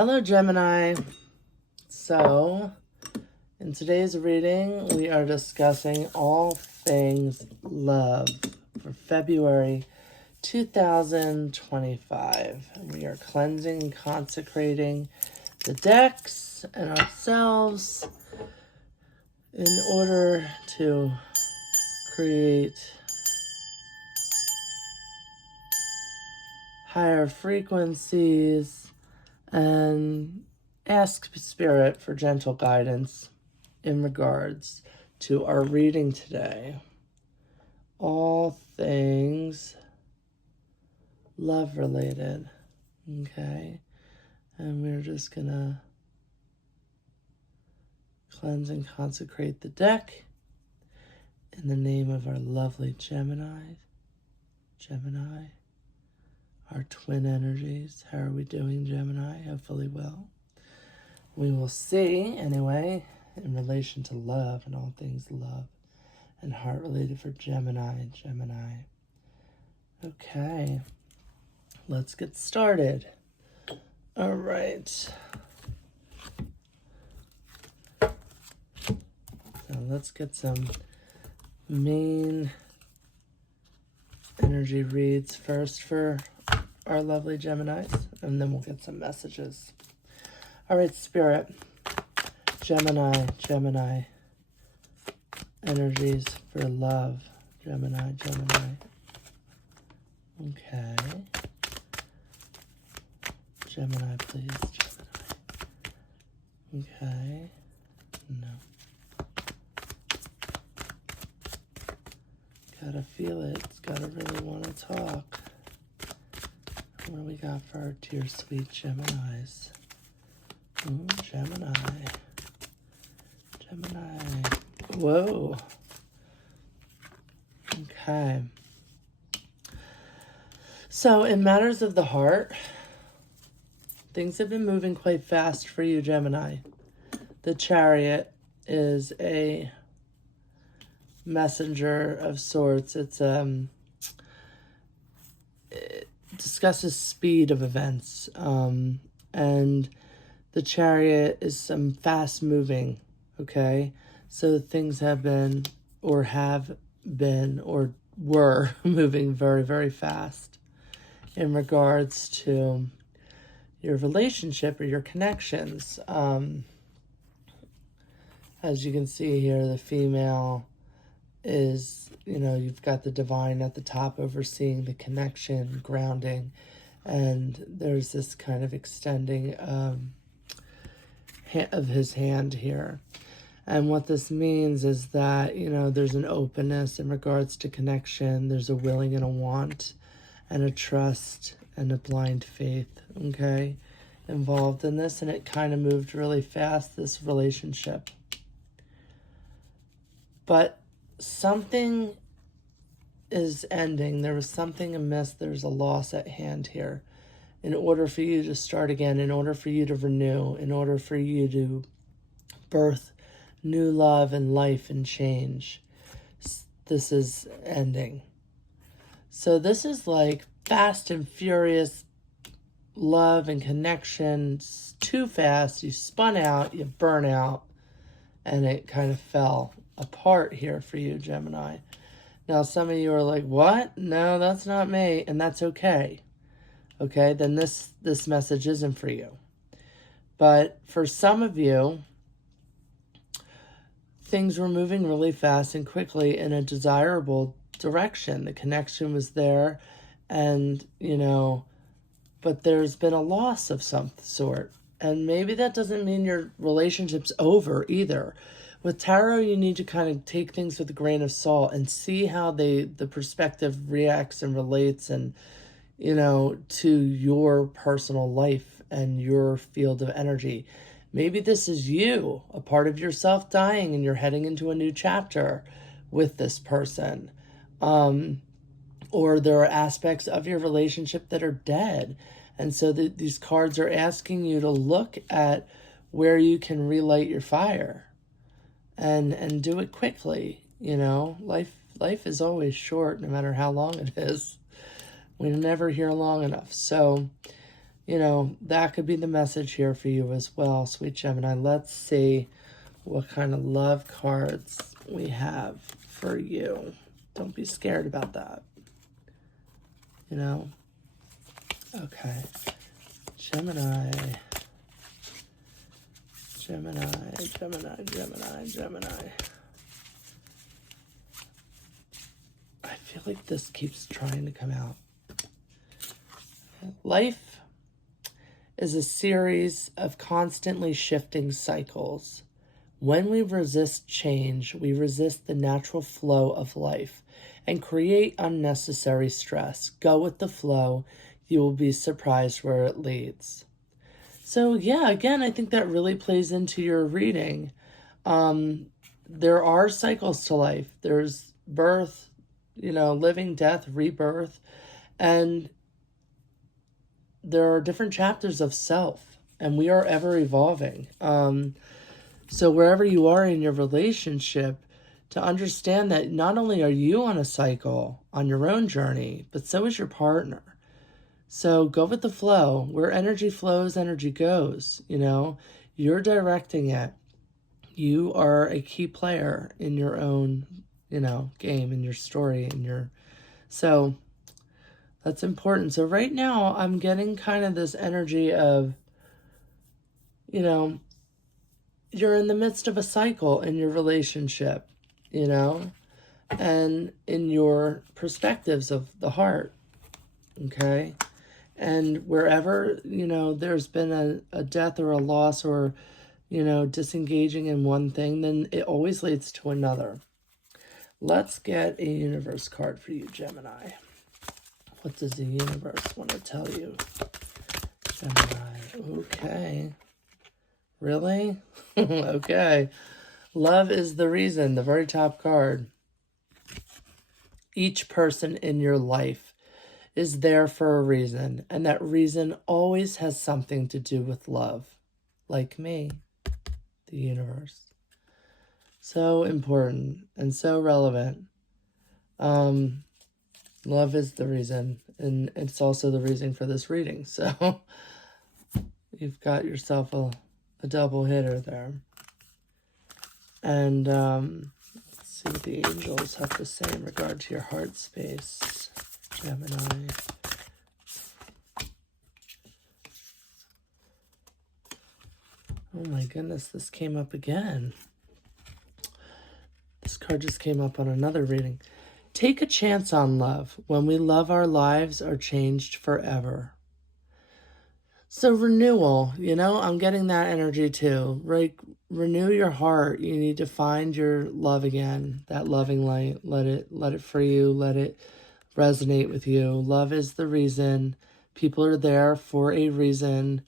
Hello, Gemini. So, in today's reading, we are discussing all things love for February 2025. And we are cleansing and consecrating the decks and ourselves in order to create higher frequencies and ask Spirit for gentle guidance in regards to our reading today. All things love related, okay? And we're just gonna cleanse and consecrate the deck in the name of our lovely Gemini, our twin energies. How are we doing, Gemini? Hopefully well. We will see, anyway, in relation to love and all things love and heart related for Gemini. Okay, let's get started. All right. So let's get some main energy reads first for our lovely Geminis, and then we'll get some messages. All right, Spirit, Gemini, energies for love, Gemini. Okay. Gemini, please, Gemini. Okay. No. Gotta feel it. It's gotta really want to talk. What do we got for our dear sweet Geminis? Gemini. Whoa. Okay. So, in matters of the heart, things have been moving quite fast for you, Gemini. The Chariot is a messenger of sorts. It discusses speed of events, and the Chariot is some fast moving. Okay, so things have been or were moving very, very fast in regards to your relationship or your connections. As you can see here, the female is, you've got the divine at the top overseeing the connection, grounding, and there's this kind of extending of his hand here. And what this means is that, there's an openness in regards to connection. There's a willing and a want and a trust and a blind faith, okay, involved in this. And it kind of moved really fast, this relationship. But something is ending. There was something amiss. There's a loss at hand here. In order for you to start again, in order for you to renew, in order for you to birth new love and life and change, this is ending. So this is like fast and furious love and connection. It's too fast. You spun out, you burn out, and it kind of fell apart here for you, Gemini. Now, some of you are like, what? No, that's not me. And that's okay. Okay, then this message isn't for you. But for some of you, things were moving really fast and quickly in a desirable direction. The connection was there, and, but there's been a loss of some sort. And maybe that doesn't mean your relationship's over either. With tarot, you need to kind of take things with a grain of salt and see how the perspective reacts and relates and, to your personal life and your field of energy. Maybe this is you, a part of yourself dying, and you're heading into a new chapter with this person. Or there are aspects of your relationship that are dead. And so these cards are asking you to look at where you can relight your fire and do it quickly. Life is always short, no matter how long it is. We're never here long enough. So, you know, that could be the message here for you as well, sweet Gemini. Let's see what kind of love cards we have for you. Don't be scared about that. You know? Okay. Gemini. Gemini, Gemini, Gemini, Gemini. I feel like this keeps trying to come out. Life is a series of constantly shifting cycles. When we resist change, we resist the natural flow of life and create unnecessary stress. Go with the flow. You will be surprised where it leads. So yeah, again, I think that really plays into your reading. There are cycles to life. There's birth, you know, living, death, rebirth, and there are different chapters of self, and we are ever evolving. So wherever you are in your relationship, to understand that not only are you on a cycle, on your own journey, but so is your partner. So go with the flow. Where energy flows, energy goes, you know. You're directing it. You are a key player in your own, you know, game, in your story, in your... So that's important. So right now I'm getting kind of this energy of, you know, you're in the midst of a cycle in your relationship, you know, and in your perspectives of the heart, okay? And wherever, you know, there's been a death or a loss or, you know, disengaging in one thing, then it always leads to another. Let's get a universe card for you, Gemini. What does the universe want to tell you? Gemini. Okay. Really? Okay. Love is the reason, the very top card. Each person in your life is there for a reason, and that reason always has something to do with love. Like me, the universe. So important and so relevant. Love is the reason, and it's also the reason for this reading. So you've got yourself a double hitter there. And let's see what the angels have to say in regard to your heart space, Gemini. Oh my goodness, this came up again. This card just came up on another reading. Take a chance on love. When we love, our lives are changed forever. So renewal, you know, I'm getting that energy too. Right? Renew your heart. You need to find your love again, that loving light. Let it free you. Let it resonate with you. Love is the reason. People are there for a reason.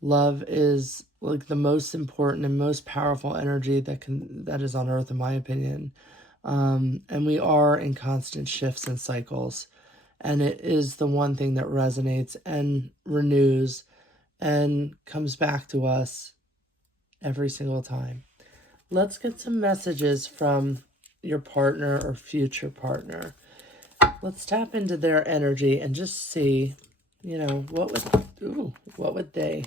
Love is like the most important and most powerful energy that is on earth, in my opinion. And we are in constant shifts and cycles. And it is the one thing that resonates and renews and comes back to us every single time. Let's get some messages from your partner or future partner. Let's tap into their energy and just see, you know, what would they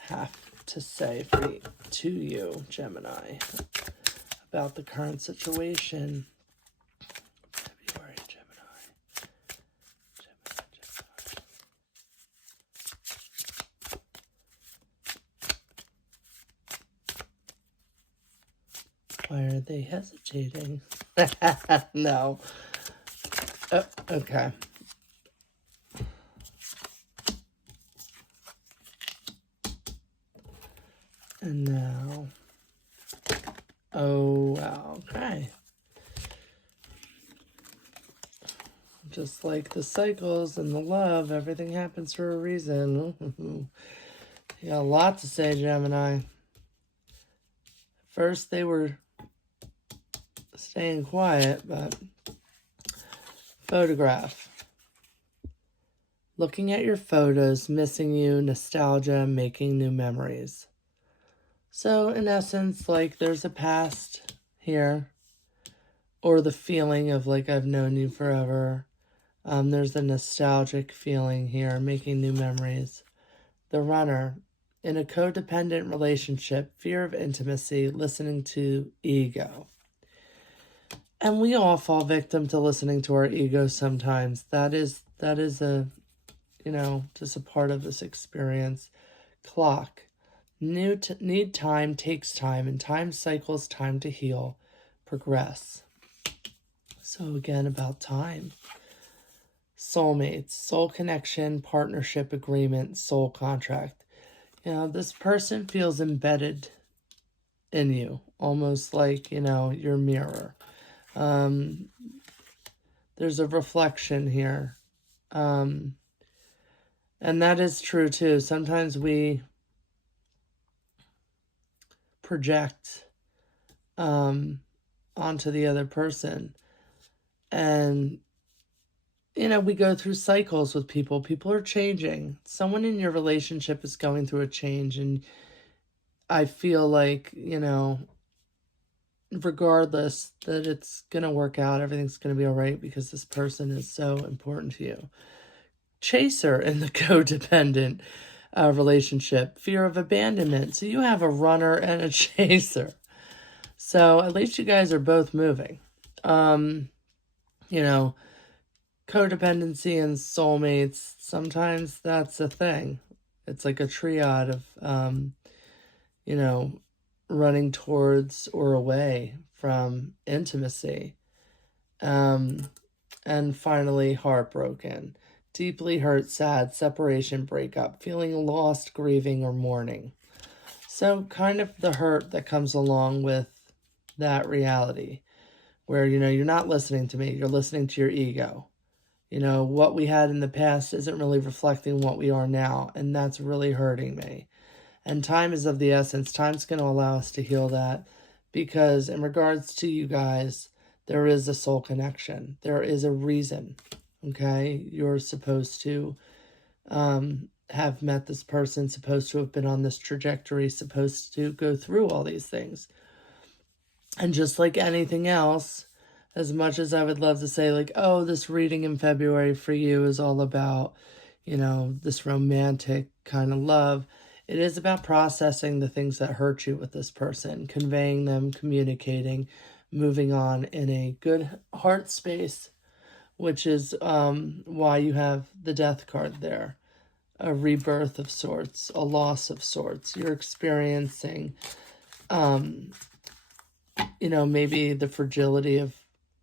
have to say to you, Gemini, about the current situation. February, Gemini. Why are they hesitating? No. Oh, okay. And now, oh, wow, okay. Just like the cycles and the love, everything happens for a reason. You got a lot to say, Gemini. First, they were staying quiet, but photograph. Looking at your photos, missing you, nostalgia, making new memories. So, in essence, like, there's a past here, or the feeling of, like, I've known you forever. There's a nostalgic feeling here, making new memories. the runner, in a codependent relationship, fear of intimacy, listening to ego. And we all fall victim to listening to our ego sometimes. That is a, just a part of this experience. Clock. Need time takes time, and time cycles time to heal, progress. So again, about time. Soulmates, soul connection, partnership agreement, soul contract. This person feels embedded in you, almost like, your mirror. There's a reflection here. And that is true too. Sometimes we project onto the other person. And, we go through cycles with people. People are changing. Someone in your relationship is going through a change. And I feel like, regardless, that it's going to work out. Everything's going to be all right because this person is so important to you. Chaser in the codependent relationship, fear of abandonment. So you have a runner and a chaser. So at least you guys are both moving. Codependency and soulmates, sometimes that's a thing. It's like a triad of, running towards or away from intimacy. And finally, heartbroken. Deeply hurt, sad, separation, breakup, feeling lost, grieving, or mourning. So kind of the hurt that comes along with that reality where, you're not listening to me, you're listening to your ego. What we had in the past isn't really reflecting what we are now, and that's really hurting me. And time is of the essence. Time's going to allow us to heal that because in regards to you guys, there is a soul connection. There is a reason, okay? You're supposed to have met this person, supposed to have been on this trajectory, supposed to go through all these things. And just like anything else, as much as I would love to say like, oh, this reading in February for you is all about, this romantic kind of love. It is about processing the things that hurt you with this person, conveying them, communicating, moving on in a good heart space, which is why you have the death card there. A rebirth of sorts, a loss of sorts. You're experiencing, maybe the fragility of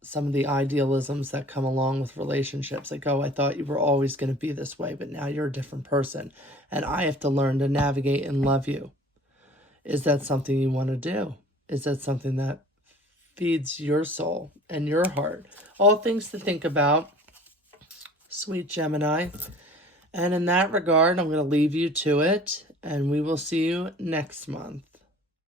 some of the idealisms that come along with relationships. Like, oh, I thought you were always going to be this way, but now you're a different person. And I have to learn to navigate and love you. Is that something you want to do? Is that something that feeds your soul and your heart? All things to think about, sweet Gemini. And in that regard, I'm going to leave you to it. And we will see you next month.